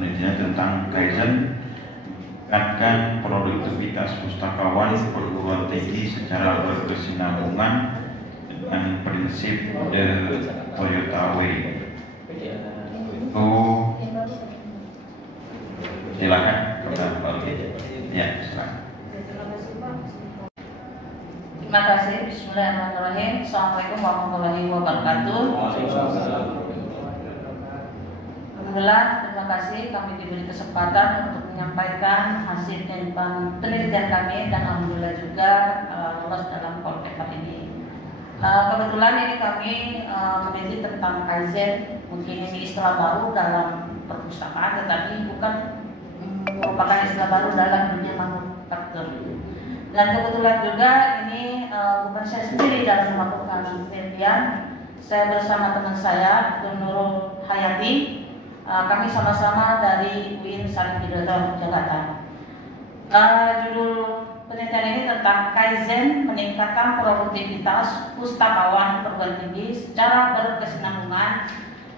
penelitian tentang Kaizen, meningkatkan produktivitas pustakawan perguruan tinggi secara berkesinambungan dengan prinsip The Toyota Way. Silakan ya, silakan. Terima kasih. Bismillahirrahmanirrahim. Assalamualaikum warahmatullahi wabarakatuh. Alhamdulillah, terima kasih kami diberi kesempatan untuk menyampaikan hasil penelitian kami dan alhamdulillah juga lolos dalam Poltek hari ini. Kebetulan ini kami meneliti tentang Kaizen. Mungkin ini istilah baru dalam perpustakaan, tetapi bukan merupakan istilah baru dalam dunia manufaktur. Dan kebetulan juga ini bukan saya sendiri dalam melakukan penelitian. Saya bersama teman saya, Nurul Hayati. Kami sama-sama dari UIN Salim Hidayatullah Jakarta. Judul penelitian ini tentang Kaizen, meningkatkan produktivitas pustakawan perguruan tinggi secara berkesinambungan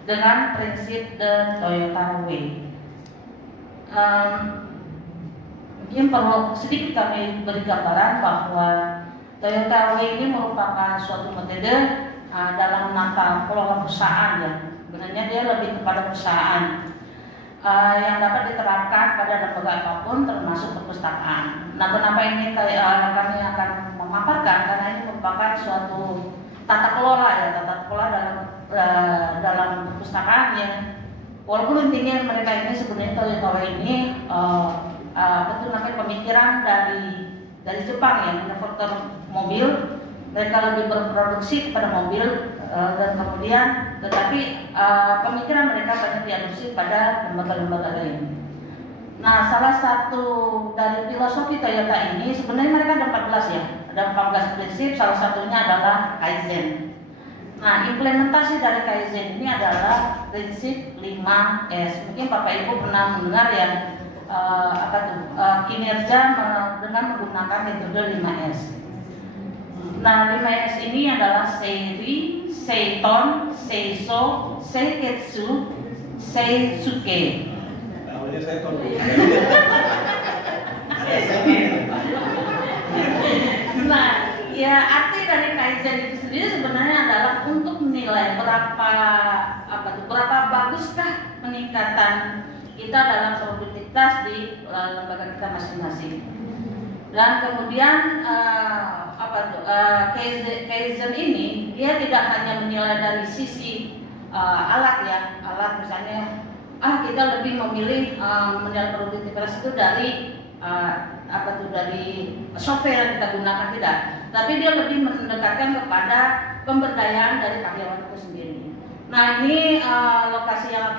dengan prinsip The Toyota Way. Mungkin perlu sedikit kami beri gambaran bahwa Toyota Way ini merupakan suatu metode dalam menata kelola perusahaan ya. Sebenarnya dia lebih kepada perusahaan yang dapat diterapkan pada lembaga apapun termasuk perpustakaan. Nah, kenapa ini kami akan memaparkan? Karena ini merupakan suatu tata kelola ya, tata kelola dalam perpustakaan yang walaupun intinya mereka ini sebenarnya Toyota ini pemikiran dari Jepang ya, manufaktur mobil. Mereka lebih berproduksi kepada mobil dan kemudian tetapi pemikiran mereka banyak diadopsi pada lembaga-lembaga lain. Nah, salah satu dari filosofi Toyota ini sebenarnya mereka ada 14 ya, ada 14 prinsip, salah satunya adalah Kaizen. Nah, implementasi dari Kaizen ini adalah prinsip 5S. Mungkin Bapak Ibu pernah mendengar ya kinerja dengan menggunakan metode 5S. Nah, 5S ini adalah Seiri, Seiton, Seiso, Seiketsu, Seisuke. Nah, ya arti dari Kaizen itu sendiri sebenarnya adalah untuk menilai berapa baguskah peningkatan kita dalam produktivitas di lembaga kita masing-masing. Dan kemudian Kaizen ini dia tidak hanya menilai dari sisi alat ya, alat misalnya kita lebih memilih menilai produktivitas itu dari dari software yang kita gunakan, tidak, tapi dia lebih mendekatkan kepada pemberdayaan dari karyawan itu sendiri. Nah, ini lokasi yang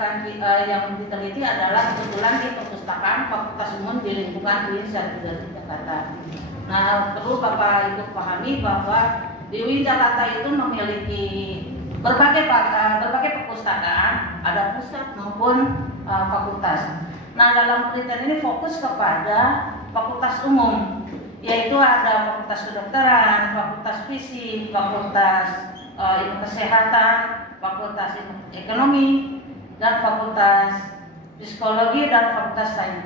yang diteliti adalah kebetulan di perpustakaan Fakultas Umum di lingkungan UIN Salim Hidayatullah Jakarta. Nah, perlu Bapak Ibu pahami bahwa di UIN Jakarta itu memiliki berbagai perpustakaan, ada pusat maupun fakultas. Nah, dalam penelitian ini fokus kepada fakultas umum, yaitu ada fakultas kedokteran, fakultas fisik, fakultas ilmu kesehatan, fakultas ekonomi, dan fakultas psikologi dan fakultas sains.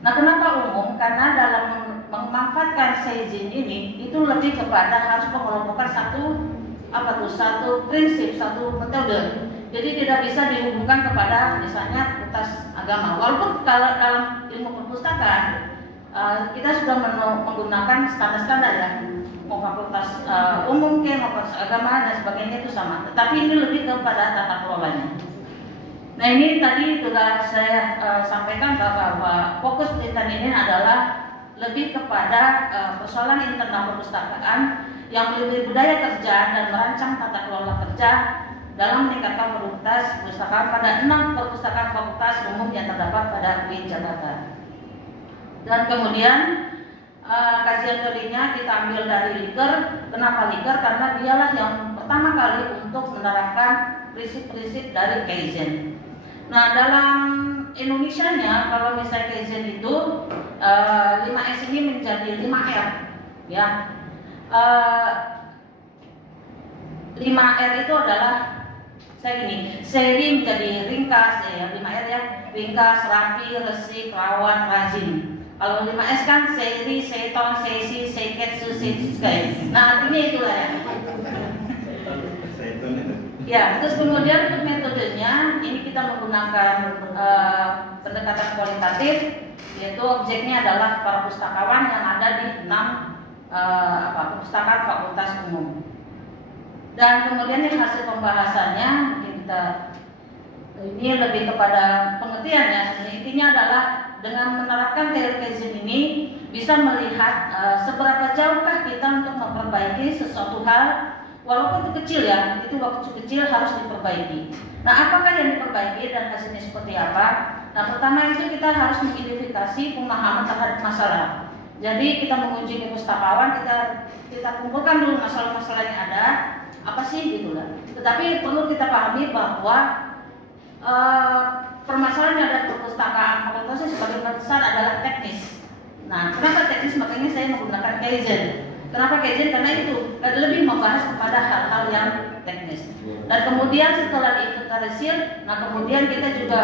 Nah, kenapa umum? Karena dalam memanfaatkan Kaizen ini itu lebih kepada harus mengelompokkan satu prinsip, satu metode. Jadi tidak bisa dihubungkan kepada misalnya fakultas agama. Walaupun kalau dalam ilmu perpustakaan kita sudah menggunakan standar-standar ya, mau fakultas umum ke fakultas agama dan sebagainya itu sama. Tetapi ini lebih kepada tata kelolanya. Nah, ini tadi juga saya sampaikan bahwa fokus penelitian ini adalah lebih kepada persoalan internal perpustakaan yang meliputi budaya kerja dan merancang tata kelola kerja dalam meningkatkan produktivitas perpustakaan pada 6 perpustakaan fakultas umum yang terdapat pada UIN Jakarta. Dan kemudian kajian teorinya kita ambil dari Licker. Kenapa Licker? Karena dialah yang pertama kali untuk menerapkan prinsip-prinsip dari Kaizen. Nah, dalam Indonesianya kalau misalnya Kaizen itu 5S ini menjadi 5R ya. 5R itu adalah seri menjadi ringkas ya, 5R ya, ringkas, rapi, resik, rawan, rajin. Kalau 5S kan seri, seton, sesi, seiketsu, seiskai. Nah, artinya itulah ya. Ya, terus kemudian untuk metodenya ini kita menggunakan pendekatan kualitatif, yaitu objeknya adalah para pustakawan yang ada di 6 perpustakaan Fakultas Umum. Dan kemudian yang hasil pembahasannya ini lebih kepada pengertian ya. Intinya adalah dengan menerapkan teori Kaizen ini bisa melihat seberapa jauhkah kita untuk memperbaiki sesuatu hal, walaupun itu kecil ya, itu waktu kecil harus diperbaiki. Nah, apakah yang diperbaiki dan hasilnya seperti apa? Nah, pertama itu kita harus mengidentifikasi pemahaman terhadap masalah. Jadi kita mengunjungi pustakawan, kita kumpulkan dulu masalah-masalah yang ada, apa sih gitu lah. Tetapi perlu kita pahami bahwa permasalahan yang ada di perpustakaan fakultas sebagian besar adalah teknis. Nah, kenapa teknis? Makanya saya menggunakan Kaizen. Kenapa Kaizen? Karena itu lebih membahas kepada hal-hal yang teknis. Dan kemudian setelah diinventarisir, nah kemudian kita juga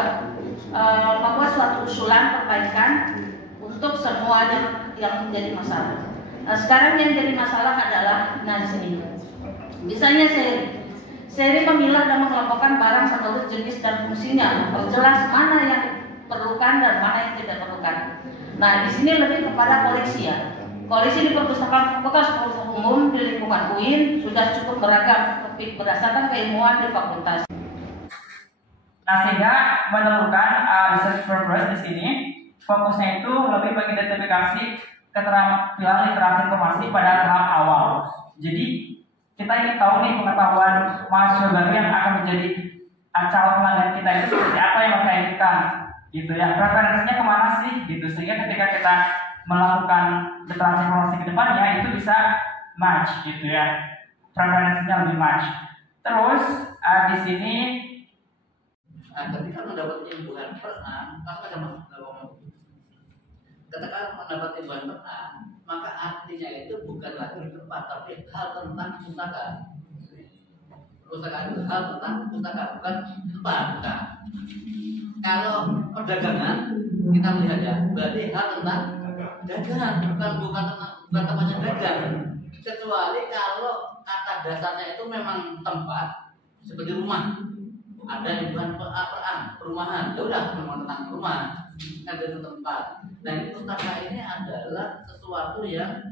membuat suatu usulan perbaikan untuk semuanya yang menjadi masalah. Nah, sekarang yang jadi masalah adalah di sini. Misalnya seri memilah dan mengelompokkan barang menurut jenis dan fungsinya, memperjelas mana yang diperlukan dan mana yang tidak diperlukan. Nah, di sini lebih kepada koleksi ya. Koleksi di perpustakaan fakultas umum di lingkungan UIN sudah cukup beragam berdasarkan keilmuan di fakultas. Nah, sehingga memerlukan research purpose di sini fokusnya itu lebih mengidentifikasi keterampilan literasi informasi pada tahap awal. Jadi kita ingin tahu nih pengetahuan mahasiswa baru yang akan menjadi calon pelanggan kita itu seperti apa yang mereka inginkan, gitu ya. Preferensinya kemana sih, gitu. Sehingga ketika kita melakukan literasi informasi ke depannya itu bisa match, gitu ya. Preferensinya lebih match. Terus di sini ketika mendapat imbuhan peran, maka ada ketika mendapat imbuhan peran, maka artinya itu bukan lagi tempat, tapi hal tentang pustaka. Pustaka itu hal tentang pustaka, bukan tempat. Bukan. Kalau perdagangan kita melihat ya, berarti hal tentang dagangan, bukan tempatnya dagang. Kecuali kalau kata dasarnya itu memang tempat, seperti rumah. Ada imbuhan perumahan, ya udah memang tentang rumah, ada itu tempat. Dan pustaka ini adalah sesuatu yang